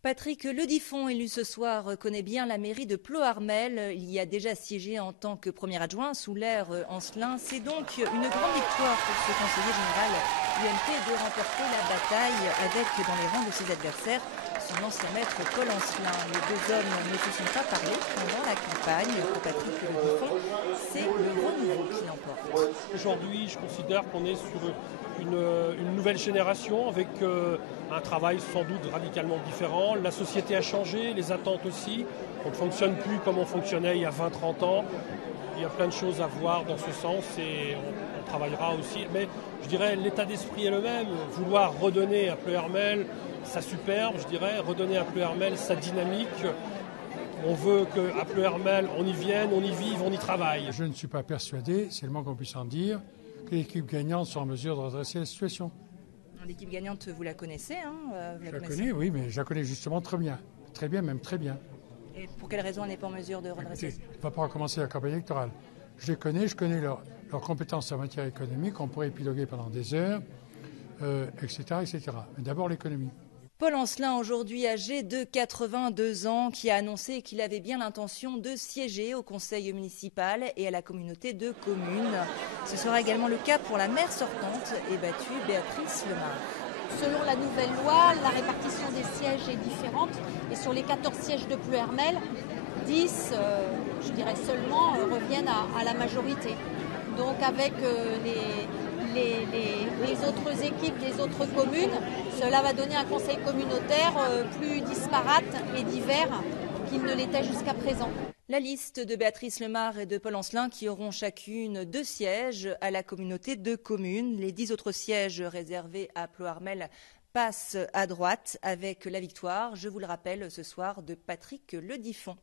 Patrick Ledifond, élu ce soir, connaît bien la mairie de Ploharmel. Il y a déjà siégé en tant que premier adjoint sous l'ère Ancelin. C'est donc une grande victoire pour ce conseiller général UMP de remporter la bataille avec dans les rangs de ses adversaires son ancien maître Paul Ancelin. Les deux hommes ne se sont pas parlé pendant la campagne. Pour Patrick Ledifond, c'est le renouveau qui l'emporte. Aujourd'hui, je considère qu'on est sur une nouvelle génération avec un travail sans doute radicalement différent. La société a changé, les attentes aussi. On ne fonctionne plus comme on fonctionnait il y a 20-30 ans. Il y a plein de choses à voir dans ce sens et on travaillera aussi. Mais je dirais l'état d'esprit est le même. Vouloir redonner à Ploharmel sa superbe, je dirais, redonner à Ploharmel sa dynamique. On veut qu'à Ploharmel, on y vienne, on y vive, on y travaille. Je ne suis pas persuadé, c'est le moins qu'on puisse en dire, que l'équipe gagnante soit en mesure de redresser la situation. L'équipe gagnante, vous la connaissez, hein Je la connais, oui, mais je la connais justement très bien. Très bien, même très bien. Et pour quelle raison elle n'est pas en mesure de redresser? Écoutez, on ne va pas recommencer la campagne électorale. Je connais leurs compétences en matière économique, on pourrait épiloguer pendant des heures, etc., etc. Mais d'abord l'économie. Paul Ancelin, aujourd'hui âgé de 82 ans, qui a annoncé qu'il avait bien l'intention de siéger au conseil municipal et à la communauté de communes. Ce sera également le cas pour la maire sortante et battue Béatrice Lemar. Selon la nouvelle loi, la répartition des sièges est différente et sur les 14 sièges de Ploharmel, 10, je dirais seulement, reviennent à la majorité. Donc avec les autres équipes des autres communes, cela va donner un conseil communautaire plus disparate et divers qu'il ne l'était jusqu'à présent. La liste de Béatrice Lemar et de Paul Ancelin qui auront chacune 2 sièges à la communauté de communes. Les 10 autres sièges réservés à Ploharmel passent à droite avec la victoire, je vous le rappelle, ce soir de Patrick Ledifond.